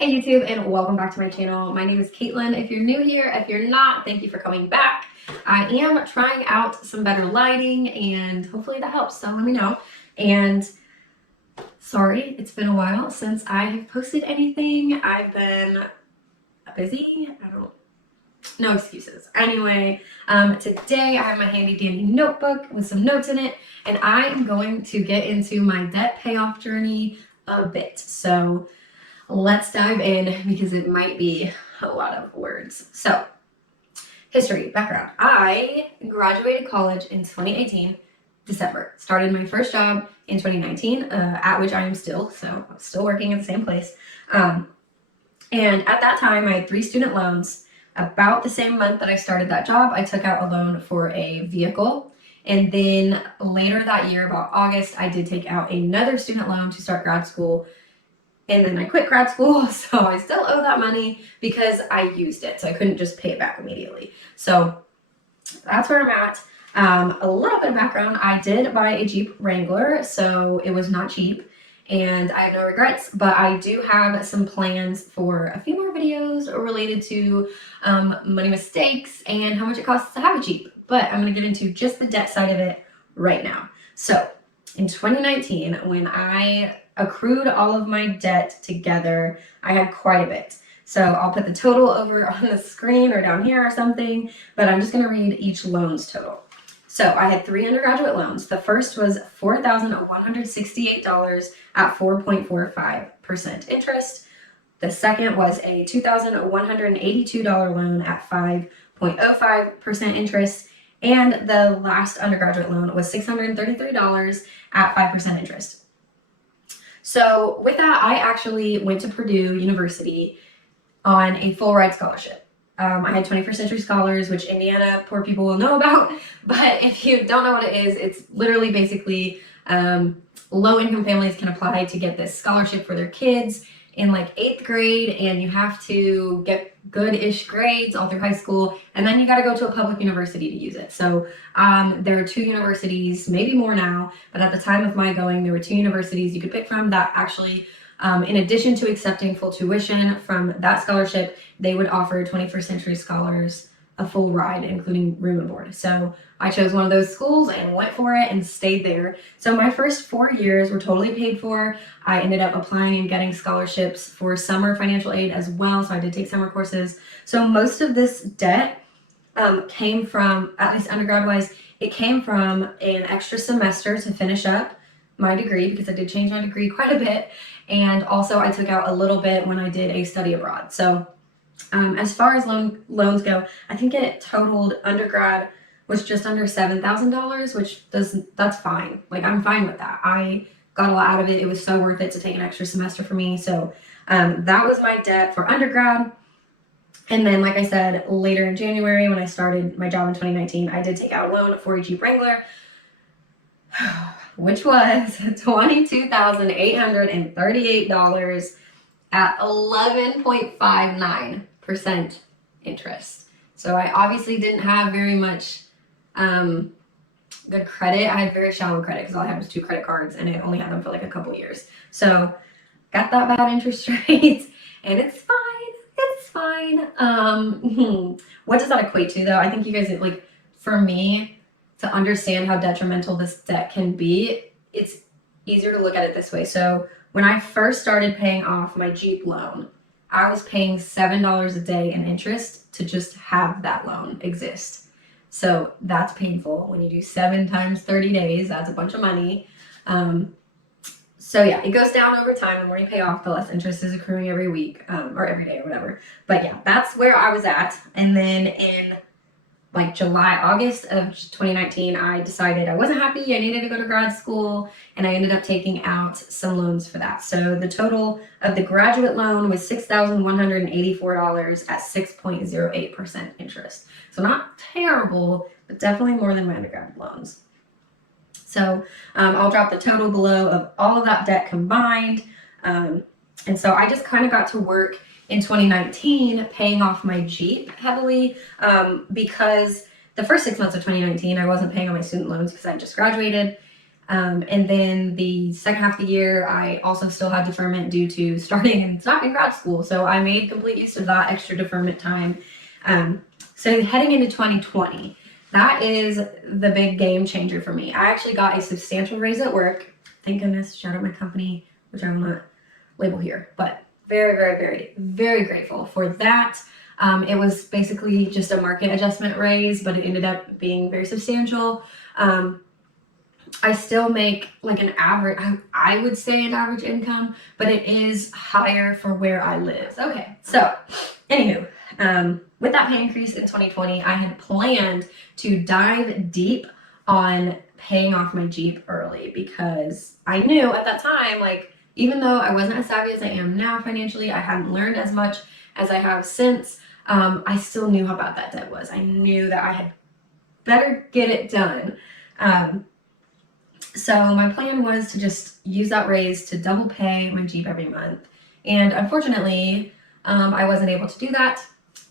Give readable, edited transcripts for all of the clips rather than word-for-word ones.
Hey YouTube, and welcome back to my channel. My name is Caitlin. If you're new here, if you're not, thank you for coming back. I am trying out some better lighting and hopefully that helps, so let me know. And sorry, it's been a while since I have posted anything. I've been busy. No excuses. Anyway, today I have my handy dandy notebook with some notes in it, and I am going to get into my debt payoff journey a bit. So let's dive in because it might be a lot of words. So, history, background. I graduated college in 2018, December. Started my first job in 2019, at which I am still, so I'm still working in the same place. And at that time, I had 3 student loans. About the same month that I started that job, I took out a loan for a vehicle. And then later that year, about August, I did take out another student loan to start grad school. And then I quit grad school, so I still owe that money because I used it. So I couldn't just pay it back immediately. So that's where I'm at. A little bit of background, I did buy a Jeep Wrangler, so it was not cheap. And I have no regrets, but I do have some plans for a few more videos related to money mistakes and how much it costs to have a Jeep. But I'm going to get into just the debt side of it right now. So in 2019, when I accrued all of my debt together, I had quite a bit. So I'll put the total over on the screen or down here or something, but I'm just going to read each loan's total. So I had 3 undergraduate loans. The first was $4,168 at 4.45% interest. The second was a $2,182 loan at 5.05% interest. And the last undergraduate loan was $633 at 5% interest. So with that, I actually went to Purdue University on a full ride scholarship. I had 21st Century Scholars, which Indiana poor people will know about. But if you don't know what it is, it's literally basically low-income families can apply to get this scholarship for their kids in like 8th grade, and you have to get good-ish grades all through high school, and then you got to go to a public university to use it. So there are 2 universities, maybe more now, but at the time of my going, there were 2 universities you could pick from that actually, in addition to accepting full tuition from that scholarship, they would offer 21st Century Scholars a full ride, including room and board. So I chose one of those schools and went for it and stayed there. So my first 4 years were totally paid for. I ended up applying and getting scholarships for summer financial aid as well. So I did take summer courses. So most of this debt came from, at least undergrad-wise, it came from an extra semester to finish up my degree, because I did change my degree quite a bit. And also I took out a little bit when I did a study abroad. So as far as loans go, I think it totaled undergrad was just under $7,000, which that's fine. Like, I'm fine with that. I got a lot out of it. It was so worth it to take an extra semester for me. So that was my debt for undergrad. And then, like I said, later in January, when I started my job in 2019, I did take out a loan for a Jeep Wrangler, which was $22,838 at 11.59% interest. So I obviously didn't have very much good credit. I had very shallow credit because all I had was 2 credit cards, and I only had them for like a couple years. So got that bad interest rate, and it's fine. It's fine. What does that equate to, though? I think you guys, like, for me to understand how detrimental this debt can be, it's easier to look at it this way. So when I first started paying off my Jeep loan, I was paying $7 a day in interest to just have that loan exist. So that's painful. When you do 7 times 30 days, that's a bunch of money. So yeah, it goes down over time. The more you pay off, the less interest is accruing every week, or every day or whatever. But yeah, that's where I was at. And then in like July, August of 2019, I decided I wasn't happy. I needed to go to grad school, and I ended up taking out some loans for that. So the total of the graduate loan was $6,184 at 6.08% interest. So not terrible, but definitely more than my undergrad loans. So I'll drop the total below of all of that debt combined. And so I just kind of got to work in 2019 paying off my Jeep heavily, because the first 6 months of 2019 I wasn't paying on my student loans because I just graduated. And then the second half of the year, I also still had deferment due to starting and stopping grad school. So I made complete use of that extra deferment time. So heading into 2020, that is the big game changer for me. I actually got a substantial raise at work. Thank goodness. Shout out my company, which I will not label here, but very, very, very, very grateful for that. It was basically just a market adjustment raise, but it ended up being very substantial. I still make like an average, I would say an average income, but it is higher for where I live. Okay, so anywho, with that pay increase in 2020, I had planned to dive deep on paying off my Jeep early because I knew at that time, like, even though I wasn't as savvy as I am now financially, I hadn't learned as much as I have since, I still knew how bad that debt was. I knew that I had better get it done. So my plan was to just use that raise to double pay my Jeep every month. And unfortunately, I wasn't able to do that.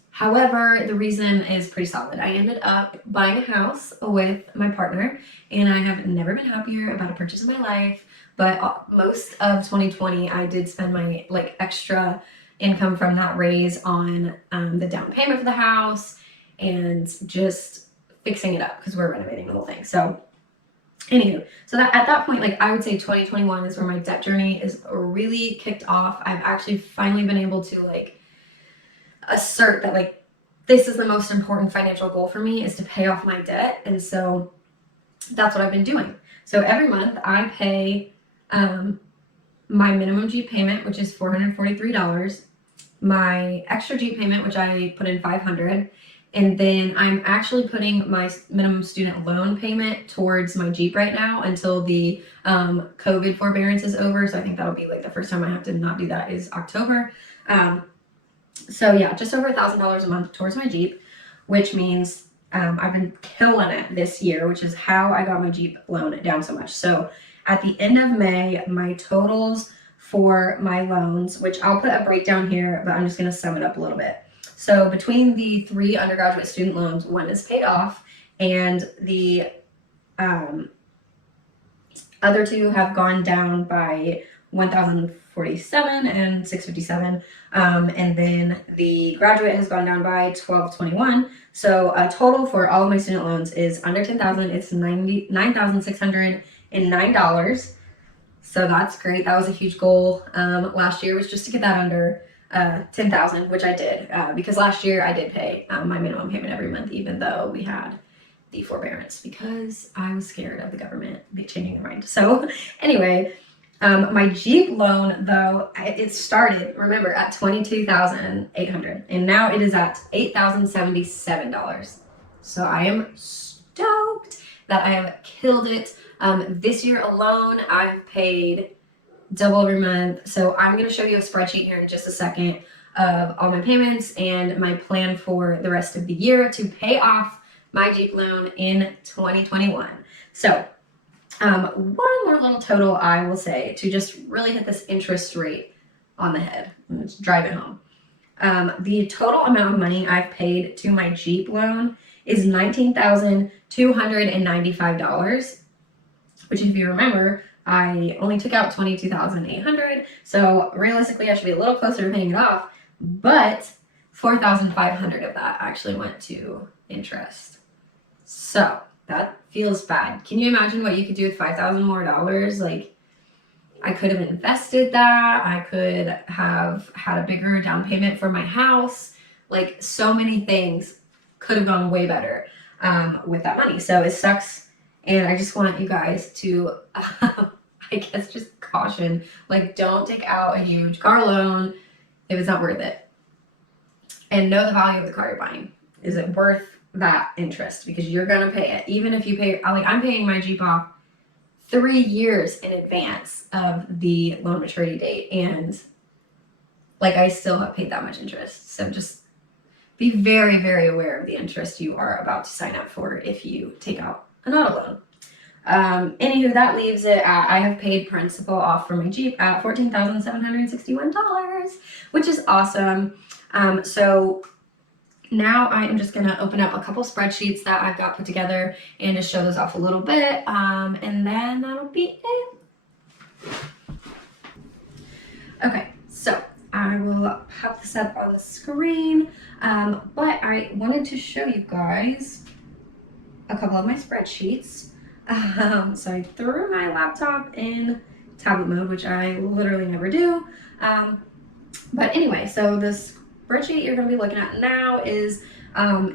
However, the reason is pretty solid. I ended up buying a house with my partner, and I have never been happier about a purchase in my life. But most of 2020, I did spend my like extra income from that raise on the down payment for the house and just fixing it up because we're renovating the whole thing. So anywho, so that at that point, like I would say 2021 is where my debt journey is really kicked off. I've actually finally been able to like assert that like this is the most important financial goal for me is to pay off my debt. And so that's what I've been doing. So every month I pay my minimum Jeep payment, which is $443, my extra Jeep payment, which I put in $500, and then I'm actually putting my minimum student loan payment towards my Jeep right now until the COVID forbearance is over. So I think that'll be like the first time I have to not do that is October. So yeah, just over $1,000 a month towards my Jeep, which means I've been killing it this year, which is how I got my Jeep loan down so much. So at the end of May, my totals for my loans, which I'll put a breakdown here, but I'm just going to sum it up a little bit. So between the 3 undergraduate student loans, one is paid off, and the other 2 have gone down by $1,047 and $657, and then the graduate has gone down by $1,221. So a total for all of my student loans is under $10,000. It's $9,609. So that's great. That was a huge goal last year, was just to get that under $10,000, which I did because last year I did pay my minimum payment every month, even though we had the forbearance, because I was scared of the government changing their mind. So anyway, my Jeep loan, though, it started, remember, at $22,800, and now it is at $8,077. So I am stoked that I have killed it. This year alone, I've paid double every month. So I'm going to show you a spreadsheet here in just a second of all my payments and my plan for the rest of the year to pay off my Jeep loan in 2021. So one more little total I will say to just really hit this interest rate on the head and just drive it home. The total amount of money I've paid to my Jeep loan is $19,295, which if you remember, I only took out $22,800. So realistically, I should be a little closer to paying it off, but $4,500 of that actually went to interest. So that feels bad. Can you imagine what you could do with $5,000 more? Like, I could have invested that. I could have had a bigger down payment for my house. Like, so many things could have gone way better with that money. So it sucks. And I just want you guys to, I guess, just caution, like, don't take out a huge car loan if it's not worth it. And know the value of the car you're buying. Is it worth that interest? Because you're going to pay it. Even if you pay, like, I'm paying my Jeep off 3 years in advance of the loan maturity date. And, like, I still have paid that much interest. So just be very, very aware of the interest you are about to sign up for if you take out an auto loan. Anywho, that leaves it at, I have paid principal off for my Jeep at $14,761, which is awesome. So Now I am just gonna open up a couple spreadsheets that I've got put together and just show those off a little bit, and then that'll be it. Okay, so I will pop this up on the screen, but I wanted to show you guys a couple of my spreadsheets. So I threw my laptop in tablet mode, which I literally never do. But anyway, so this spreadsheet you're going to be looking at now is my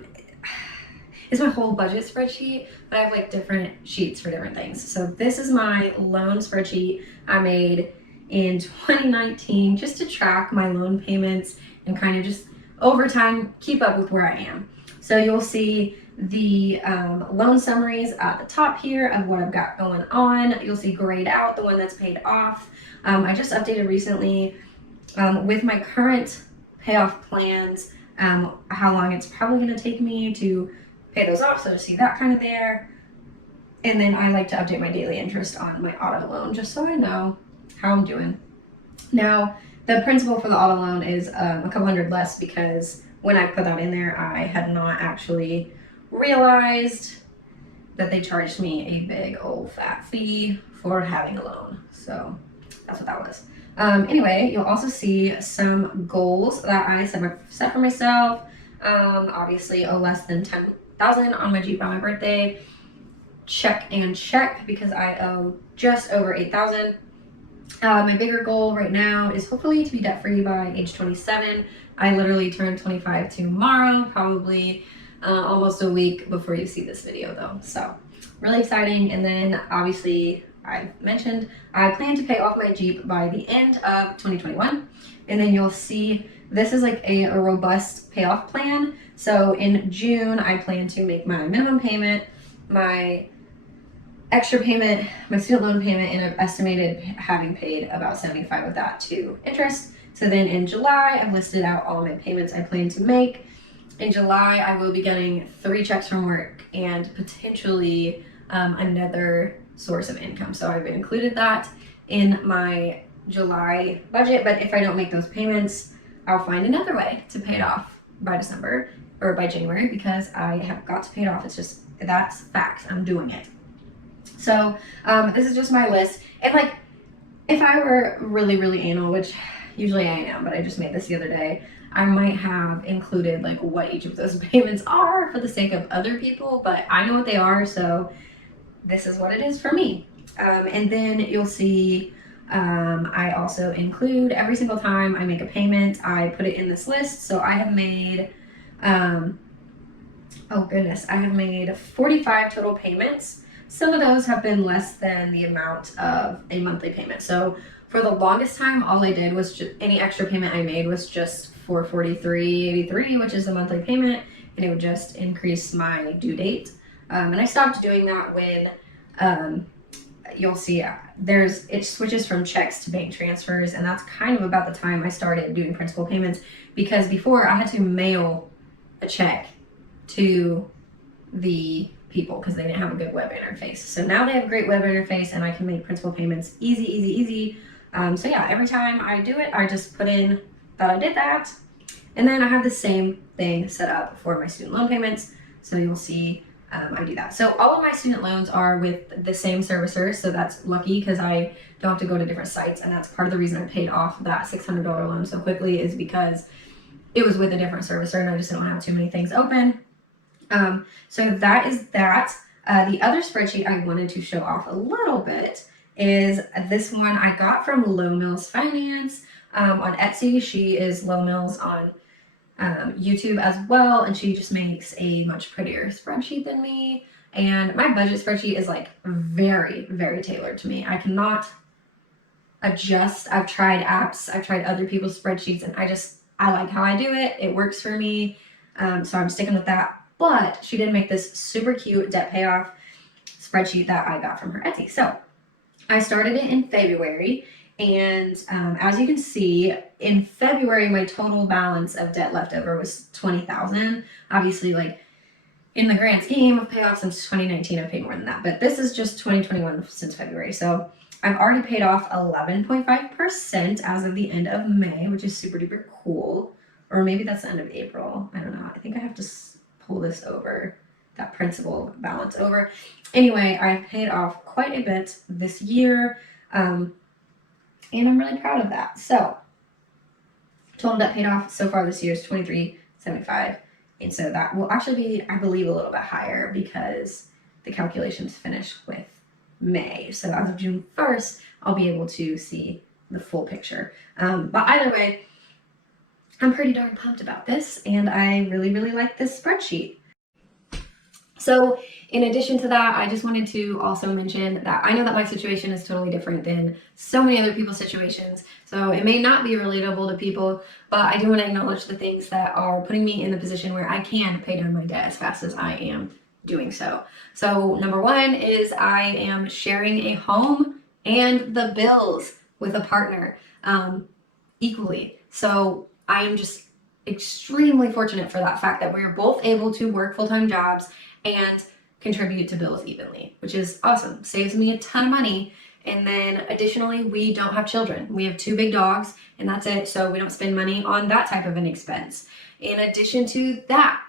whole budget spreadsheet, but I have like different sheets for different things. So this is my loan spreadsheet I made in 2019 just to track my loan payments and kind of just over time keep up with where I am. So you'll see the loan summaries at the top here of what I've got going on. You'll see grayed out, the one that's paid off. I just updated recently with my current payoff plans, how long it's probably going to take me to pay those off. So to see that kind of there. And then I like to update my daily interest on my auto loan just so I know how I'm doing. Now, the principal for the auto loan is a couple hundred less because when I put that in there, I had not actually realized that they charged me a big old fat fee for having a loan. So that's what that was. Anyway, you'll also see some goals that I set for myself. Obviously, less than 10,000 on my Jeep on my birthday. Check and check because I owe just over 8,000. My bigger goal right now is hopefully to be debt-free by age 27. I literally turn 25 tomorrow, probably almost a week before you see this video though. So really exciting. And then obviously I mentioned I plan to pay off my Jeep by the end of 2021. And then you'll see this is like a robust payoff plan. So in June, I plan to make my minimum payment, my extra payment, my student loan payment, and I've estimated having paid about 75 of that to interest. So then in July, I've listed out all my payments I plan to make. In July, I will be getting 3 checks from work and potentially another source of income. So I've included that in my July budget, but if I don't make those payments, I'll find another way to pay it off by December or by January because I have got to pay it off. It's just, that's facts. I'm doing it. So this is just my list. And like, if I were really, really anal, which usually I am, but I just made this the other day, I might have included like what each of those payments are for the sake of other people, but I know what they are, so this is what it is for me. And then you'll see I also include every single time I make a payment, I put it in this list. So I have made, oh goodness, I have made 45 total payments. Some of those have been less than the amount of a monthly payment. So for the longest time, all I did was just, any extra payment I made was just $443.83, which is the monthly payment, and it would just increase my due date. And I stopped doing that when you'll see it switches from checks to bank transfers, and that's kind of about the time I started doing principal payments, because before I had to mail a check to the people because they didn't have a good web interface. So now they have a great web interface and I can make principal payments easy. So yeah, every time I do it, I just put in that I did that. And then I have the same thing set up for my student loan payments. So you'll see I do that. So all of my student loans are with the same servicer. So that's lucky because I don't have to go to different sites. And that's part of the reason I paid off that $600 loan so quickly, is because it was with a different servicer and I just don't have too many things open. So that is that. The other spreadsheet I wanted to show off a little bit is this one I got from Low Mills Finance on Etsy. She is Low Mills on YouTube as well, and she just makes a much prettier spreadsheet than me. And my budget spreadsheet is like very, very tailored to me. I cannot adjust. I've tried apps, I've tried other people's spreadsheets, and I like how I do it. It works for me. So I'm sticking with that. But she did make this super cute debt payoff spreadsheet that I got from her Etsy. So I started it in February, and as you can see, in February, my total balance of debt left over was $20,000. Obviously, like in the grand scheme of payoffs since 2019, I've paid more than that, but this is just 2021 since February. So I've already paid off 11.5% as of the end of May, which is super duper cool, or maybe that's the end of April. I don't know. I think I have to pull this over, that principal balance over. Anyway, I've paid off quite a bit this year, and I'm really proud of that. So total debt paid off so far this year is $23.75, and so that will actually be, I believe, a little bit higher because the calculations finish with May. So as of June 1st, I'll be able to see the full picture. But either way, I'm pretty darn pumped about this, and I really, really like this spreadsheet. So in addition to that, I just wanted to also mention that I know that my situation is totally different than so many other people's situations. So it may not be relatable to people, but I do want to acknowledge the things that are putting me in the position where I can pay down my debt as fast as I am doing so. So number one is I am sharing a home and the bills with a partner equally. So I am just extremely fortunate for that fact that we're both able to work full-time jobs and contribute to bills evenly, which is awesome. Saves me a ton of money. And then additionally, we don't have children. We have 2 big dogs and that's it. So we don't spend money on that type of an expense. In addition to that,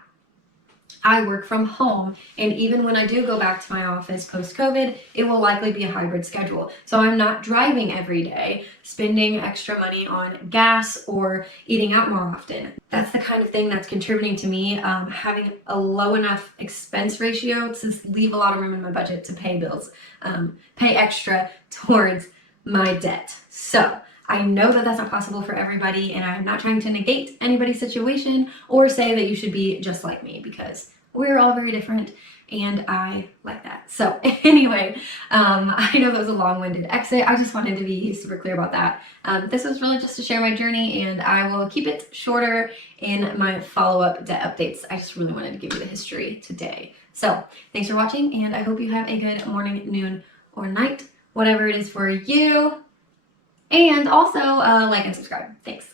I work from home, and even when I do go back to my office post-COVID, it will likely be a hybrid schedule. So I'm not driving every day, spending extra money on gas or eating out more often. That's the kind of thing that's contributing to me having a low enough expense ratio to leave a lot of room in my budget to pay bills, pay extra towards my debt. So I know that that's not possible for everybody, and I'm not trying to negate anybody's situation or say that you should be just like me, because we're all very different and I like that. So anyway, I know that was a long-winded exit. I just wanted to be super clear about that. This was really just to share my journey, and I will keep it shorter in my follow-up debt updates. I just really wanted to give you the history today. So thanks for watching, and I hope you have a good morning, noon, or night, whatever it is for you. And also like and subscribe. Thanks.